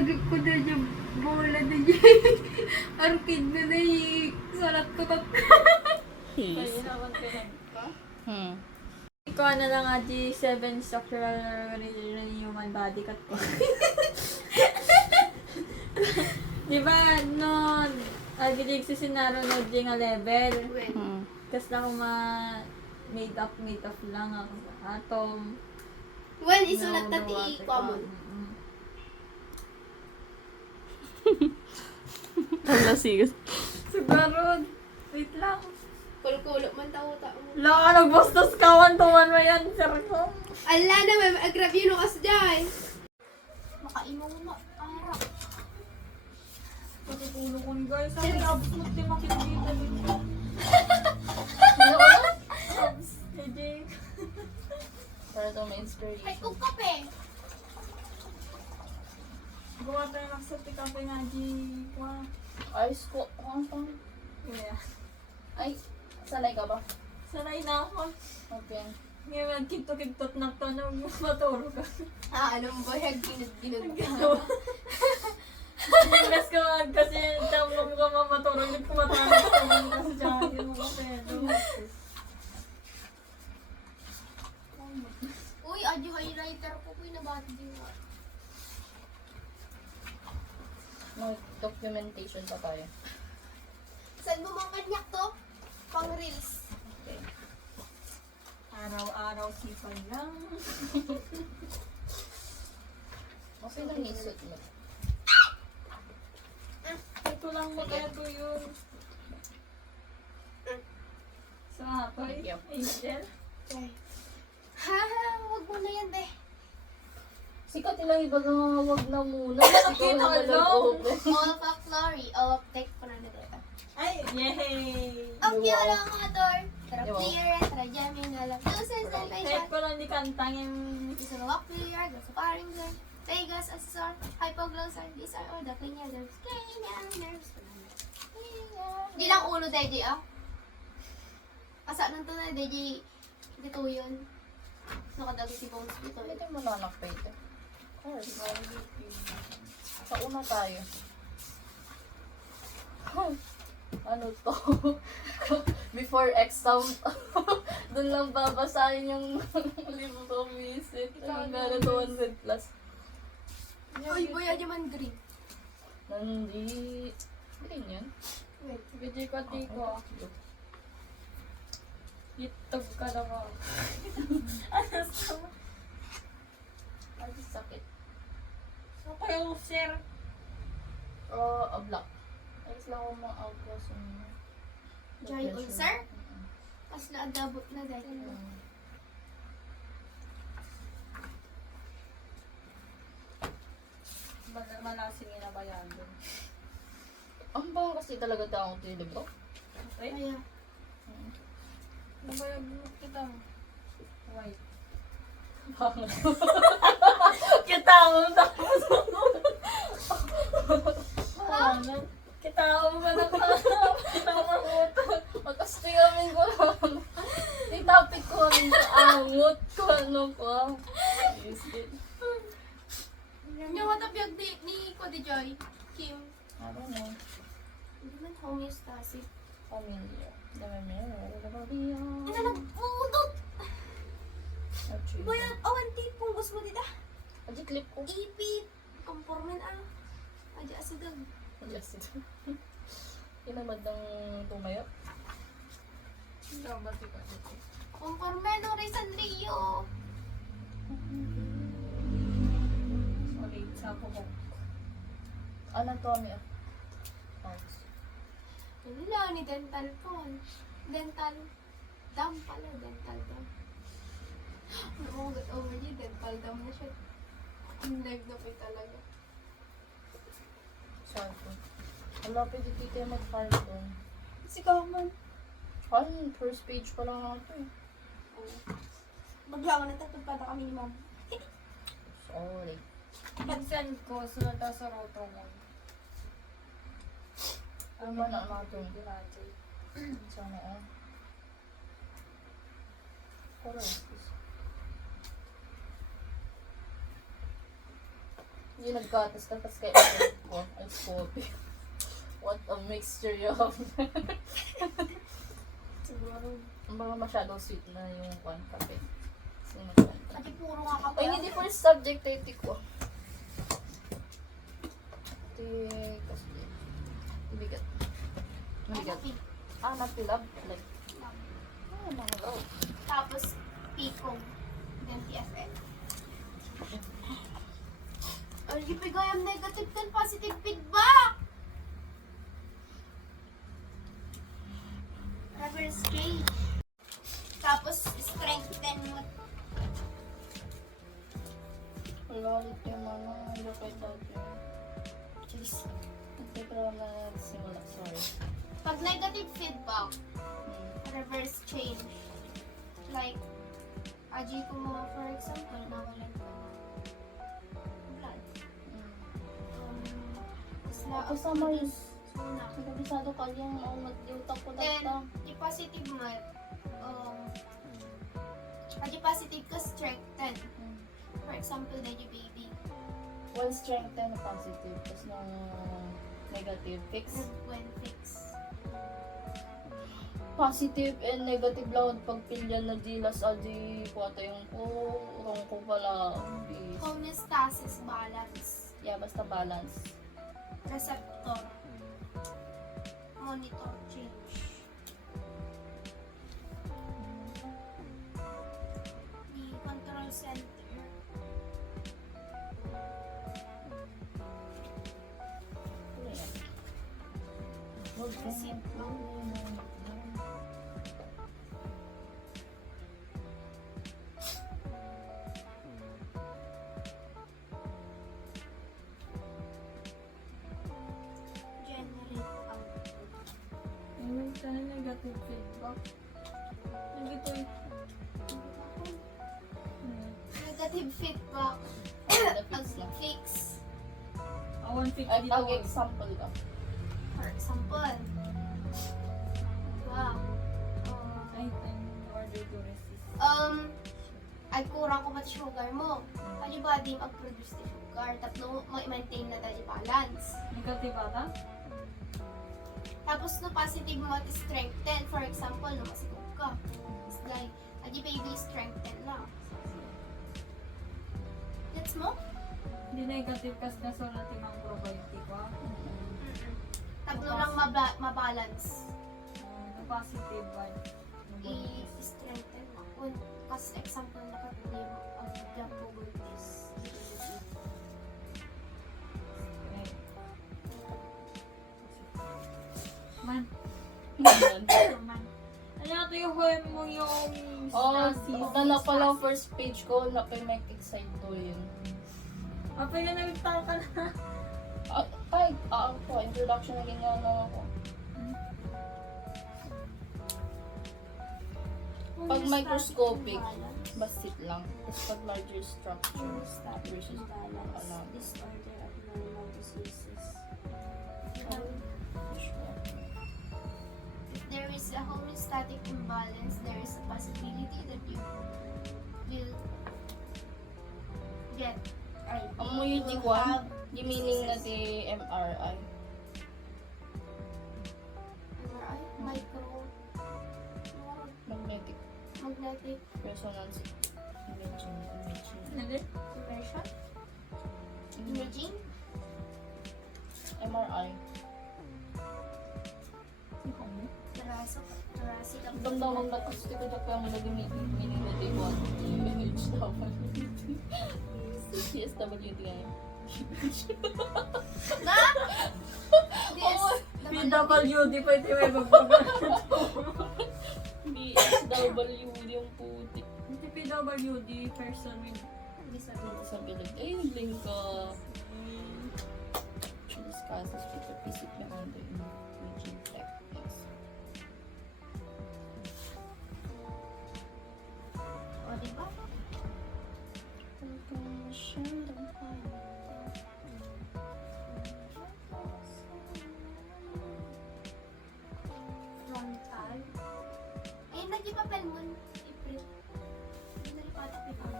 Lagi ko na yung bola na yung arcade na na yung sarat ko tat. Kaya naman pinag ko. Ikaw na lang nga G7 structural organization ng human body kat ko. Di ba, no, agilig si sinaro no nga level. Kasi na ako made up lang ako sa atom. When isulat na ti common. Wala sigas. Siguro, wait lang. Kulkulo man tao-tao. La, nagbastos kawan tuwan mo yan, sir ko. Ala na, may agrab yun ukas dyan. Makaimaw na. Ara. Patutulong ko guys. Sabi na, abos mo di makikita dito. Abs, hindi. Para daw may Ay, inspiration. kung kape. Gawa tayo ng sati kape nga, G. Wow. Ayos ko. Pang. Yeah. Ay, sanay ka ba? Sanay na ako. Okay. Ngayon, kinto-kintot na to na maturo ka. Anong bayag ginod-ginod ka? Inas ka man kasi tamang ka mamaturo. Hindi ko matanong ka man kasi dyan. Yung mga pedo. Uy, adyo highlighter ko. Uy, nabati din nga. Mag-documentation pa tayo. Saan mo mga kanyak to? Pang reels. Okay. Araw-araw sipag lang. Okay lang isot mo. Ito lang mo kaya to yun. Sa hapon, Thank you. Angel. Okay. Ha, wag mo na yan, be. Sikat ilang iba nga wag na muna. Nakita Ikaw na lang. nag-open. All folklore. All take ko na na dito. Ay, yay! Ang Wow. yara nga, Dor. Tara Di ba? clear, tara jamming na lang. Doses and Kahit patient. ko lang di kantangin. Isa na walk clear, go sa paring zone. Vegas, Assessor, Hypoglossar. These are all the clean nerves. Clean nerves. Di lang ulo, Deji, ah. Asa nang to na, Deji. Dito yun. Nakadagi si Bones dito. Pwede mo nanak pa ito. Of course. Sa una tayo. Ano to? Before exam, dun lang babasahin yung libro ko visit. Ang gana 200 plus. Uy, boy, man green. Nandi. Green yan. Wait. Bidi ko tiko. Itog ka na mo. Ano sa mo? Ay, sakit. So kayo, sir? A black. Ayos lang ako mga outros. Dry ulcer? Mas naadabot na dahil. Malasing na ba yan dun? Ang bang kasi talaga taong ito yung libro? Ay, Kaya, nabayag mo kita. White. Kita mo tapos kita mo ba na Magkastingamin ko lang. Yung topic ko rin sa angot ko ano ko. Isip. yung matapyag ni Cody Joy, Kim, I don't know. hindi man homeostasis. Familiar. Familiar. Ina nagpudot! Boy, awan tipong gusto mo dita. Aji clip ko. Ipit. Kompormen ah. Aja asidag. Adjusted. Inamad ng tumayo. Dapat ikaw dito. Kompormen o Rizan Rio. Sorry, sa bubok. Anatomy of parts. Wala ni dental phone. Dental dam pala. Dental dam. Ano mo get over niya? Dental dam na siya. Ang live na pa talaga. Sorry po. Wala pa dito tayo mag-file doon. Sigaw man. File, first page pa lang ako eh. Maglawan na tatod pa kami ni ma'am. Sorry. Pag-send ko, sunod na sa roto mo. Ano ba na natin? Graduate. Sana eh. Correct. Yung nagkatas kaya ko, ice coffee. What a mixture you have. Siguro. Mga masyadong sweet na yung kape. Ate, puro nga kape. Ay, hindi first subject ito ko. Kasi, bigat. Mabigat. Napilab. Like, mga daw. Tapos, Picong. Then, TFL. Ang ibigay ang negative 10 positive feedback! Reverse change. Tapos, strengthen mo. Wala ulit yung mga hindi ko dati. Jeez. Hindi ko na simula. Sorry. Pag negative feedback, reverse change. Like, aji ko mo, for example, nawalan ka ng blood. Kasama yun. Una. Nagkabisado ka yung nag-diutak ko Then, data. di positive mo, aji positive ka, strengthen. For example, na yung baby. One strengthen positive, tapos nung negative fix. When fix. Positive and negative lang pag pilyan na dilas adi kuwata yung urong ko pala. Homeostasis, balance. Yeah, basta balance. Receptor. Monitor, change. The control center. Ano yan? Receipt. Generate output. Yung sana negative feedback. Nandito yung... Negative feedback. Fix lang. Fix. Awan fix Ay, dito. example ka. For example. Wow. Item order to resist. Ay kurang ko ba sugar mo? Ang yung body mag-produce ng sugar. Tatlo, ma-maintain na tayo balance. Negative ata? Tapos no positive mo at strengthen. For example, no masigog ka. It's like, ang yung baby strengthen na. Gets mo? Hindi negative kasi na so natin ang probiotic ko. Tatlo lang mabalance. Na positive one. I-strengthen mo. Kung kas example na katulad mo ang diabetes. Man. Ganun. Man. Ano ito yung home mo yung Ito na pala first page ko, napay-make excite to yun. Apay na nagtaka ka na. Ako, introduction na ganyan lang ako. Pag microscopic, basit lang. Tapos pag larger structure, versus alam. Disorder of normal diseases. If there is a homeostatic imbalance, there is a possibility that you will get Ang mo yung will G1, have yung meaning na diseases. di MRI. MRI, micro, Magnetic magnetic resonance imaging. Hindi? immersion, imaging, MRI. thoracic Damdaman na kasi ko dyan kaya nag-meaning na di1. CSWD ngayon. na? PWD pwede may magbabago. BSWD yung puti. Hindi PWD person with Disability. Ay, nag-link ka. To discuss this with the visit behind the imaging techniques. O, diba? Frontal. Eh, nag-ipapel mo. April. Hindi na lipat ang pipang.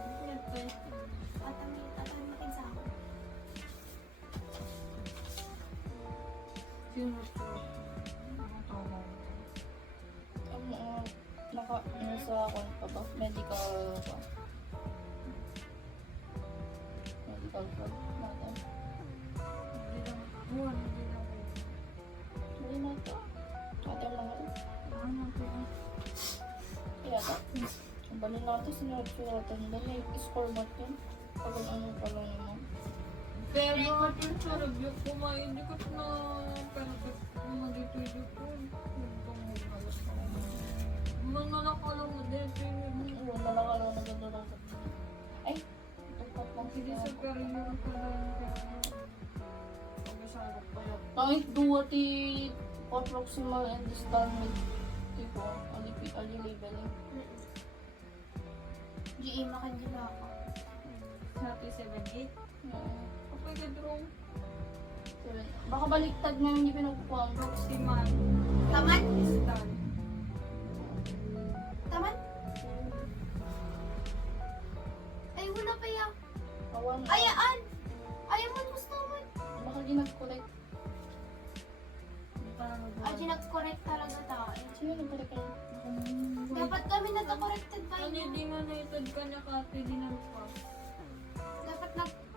Atami matin sa ako. Sinusot. Ang tawag. Nasa account pa ba? Medical pa. Medical card natin. Hindi lang. Hindi lang. Hindi na ito. Atin lang ito. Ano po? Kaya ito. Ang balin natin, sinulat-sulatan doon. May score mark yun. Pag ano pa lang naman. Pero yung sa review ko, hindi ko na pero mag-ituyo ko. Mga nakalaw mo din. Oo, nalakalaw na ganda lang. Ay, tupat lang Sige sila. sa career ko lang. Pag-asarap pa yan. Kahit duwa ti proximal and distal mid tipo ali labeling. GE makandila ako. Happy 7-8. Okay ka drone. Baka baliktad nga hindi pinagpupuan. Proximal. Taman? Distal. Taman? Ay, wala pa yan. Awan. Ayaan! Ayaman, gusto naman. Baka ginag-collect. Ay, nag-correct talaga tayo. Sino nag-collect kayo? Dapat kami nag-corrected by Ano di man naitad ka na kate dinalpa.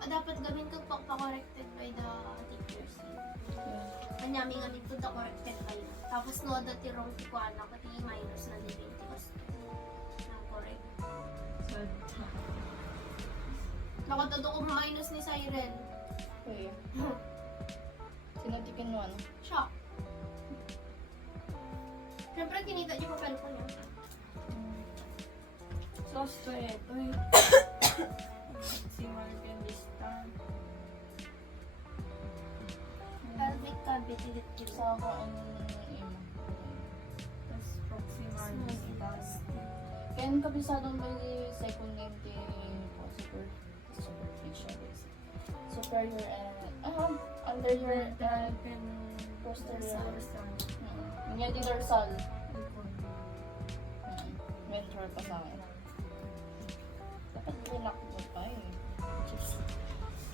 dapat gawin ko pa-corrected by the teachers. Yeah. Kanyami nga dito the corrected by na. Tapos no, dati wrong ti ko anak, pati minus na din because na-correct. Sadya. Nakatado ko minus ni Siren. Okay. Sinatikin mo ano? Shock. Siyempre, kinita niyo papel ko niya. So, straight. Uy. Si Marvin Distal. Pelvic cavity dito. Sa ako ang imo. Tapos proximal distal. Kaya kabisadong ba yung second game ti superficial is superior and under your posterior. Yung di dorsal. Ventral pa sa akin. Dapat relax mo pa eh.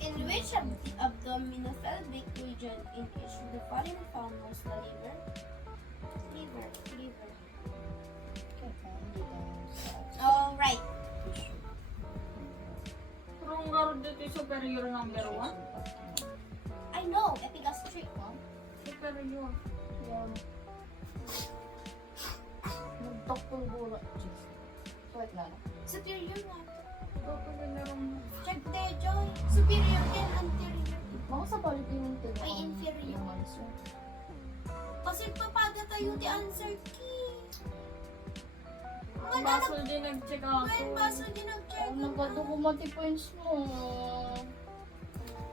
In which of the abdominopelvic region in each of the following found most the liver? Liver. Kaya pa, hindi tayo sa Oh, right. tissue. Pero ang garo dito yung superior number 1? I know, epigastric. Superior. Yan. Nagtokpong bura. Sweat na. Superior nga. Kapag ginarong Check there, Joy. Superior yan, anterior. Mga sa balik yung tinawag. Ay, inferior. Yung answer. Kasi papada tayo di answer key. ang basol din nag-check ako. When baso din nag-check. Ang nagkadokumati points mo.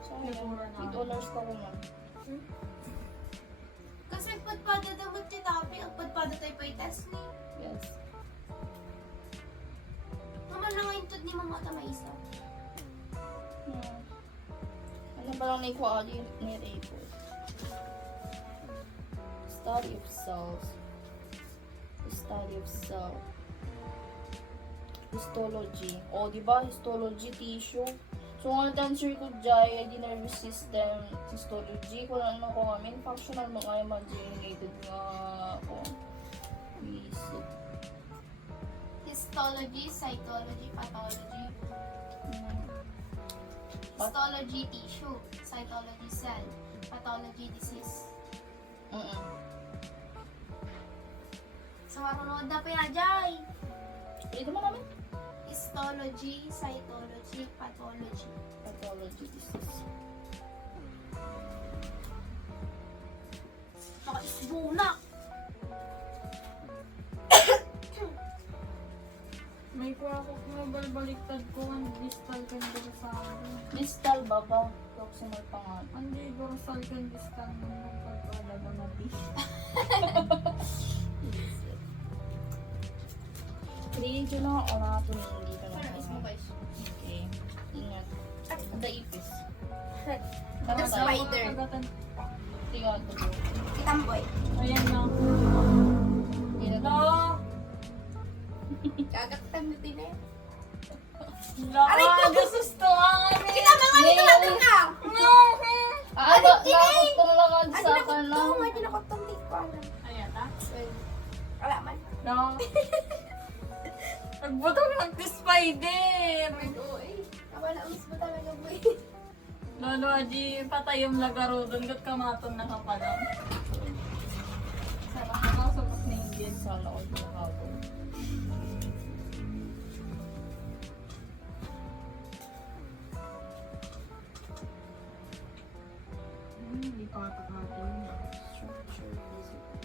Sorry, Siguro na. $8 pa ko man. Kasi pagpada daw magtitapi, ang pagpada tayo pa i-test ni. Yes. Naman na ngayon ni Mama Tamaisa. Ano ba lang naikuha ni Rayford? Study of cells. The study of cell. Histology. O, di ba? Histology, tissue. So, ang answer ko dyan, the nervous system, histology. Kung ano ko kami, functional mo nga imaginated nga ako. Visit. Histology, cytology, pathology. Histology, tissue. Cytology, cell. Pathology, disease. So, marunod na pa yan, Jai! Ito mo namin? Histology, cytology, pathology. Pathology disease. Naka-isbunak! May kuha ko kung baliktad ko ang distal kan dorsal. Distal baba. Proximal pa nga. Hindi dorsal kan distal mo nung pagkalaga na di. Create lang ako na ito hindi ka Parang is mo guys. Okay. Ingat. Ada ipis. The Tama tayo. spider. Tingnan ito. Kitamboy. Ayan na. Hindi na ito. La! Kagaktan na din eh. La! Aray ko! Gusto ka nga rin! Kita mga nito natin ka! Nakakot ko lang ang Isa ka na. Oo nga, di na ko itong take ko alam. Ayan, ha? Wala man. No. Nagbutang ng spider. Oo eh. Wala mismo talaga boy. Lolo, Aji, patay yung lagaro doon. Gat kamaton na kapalang. Sarap na masupot na Indian. Sana all na hapon. Hindi pa katakatin. Structure visible.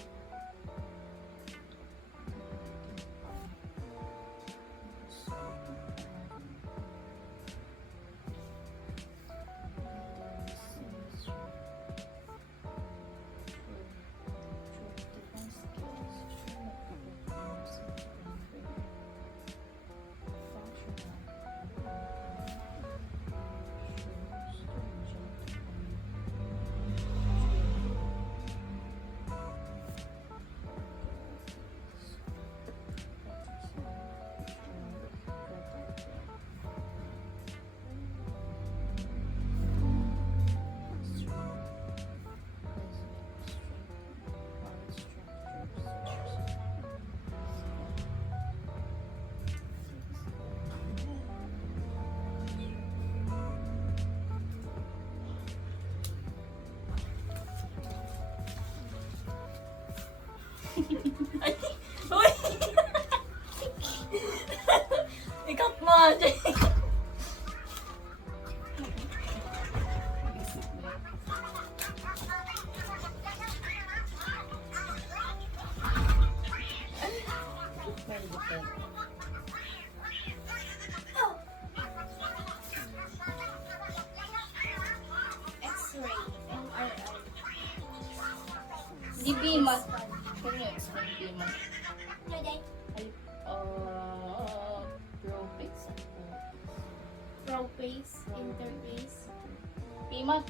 Uy! Ikat mo, Aji. Very good. X-ray. MRI. Di BMAT. Can you explain BMAT? Jajay. Ay, Propix. Propace. Interface. BMAT.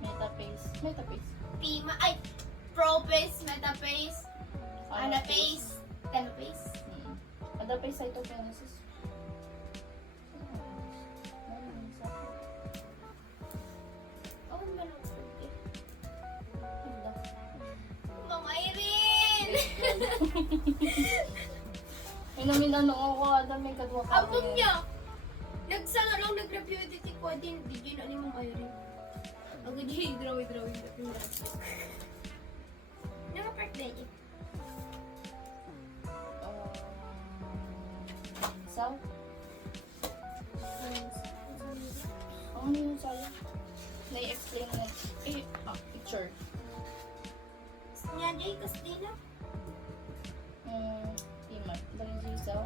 Metapace. Metapace. Pima. Ay! Propace. Metapace. Anapace. Telopace. Anapace cytogenesis. Oh, meron ko eh. Ma'am Irene! Inamin ano ako, adam may kadwa ka. Among niya! Nagsano lang nag-review dito ko din. Di na ni Ma'am Irene. Agad yung drawing. Naka-birthday eh. Sao? Ano yun sa'yo? Na-i-explain mo. Picture. Nga Jay, Castina. BMAT. Lagi siya sao?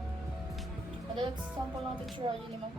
Madalag sample ng picture aja ni ma'am.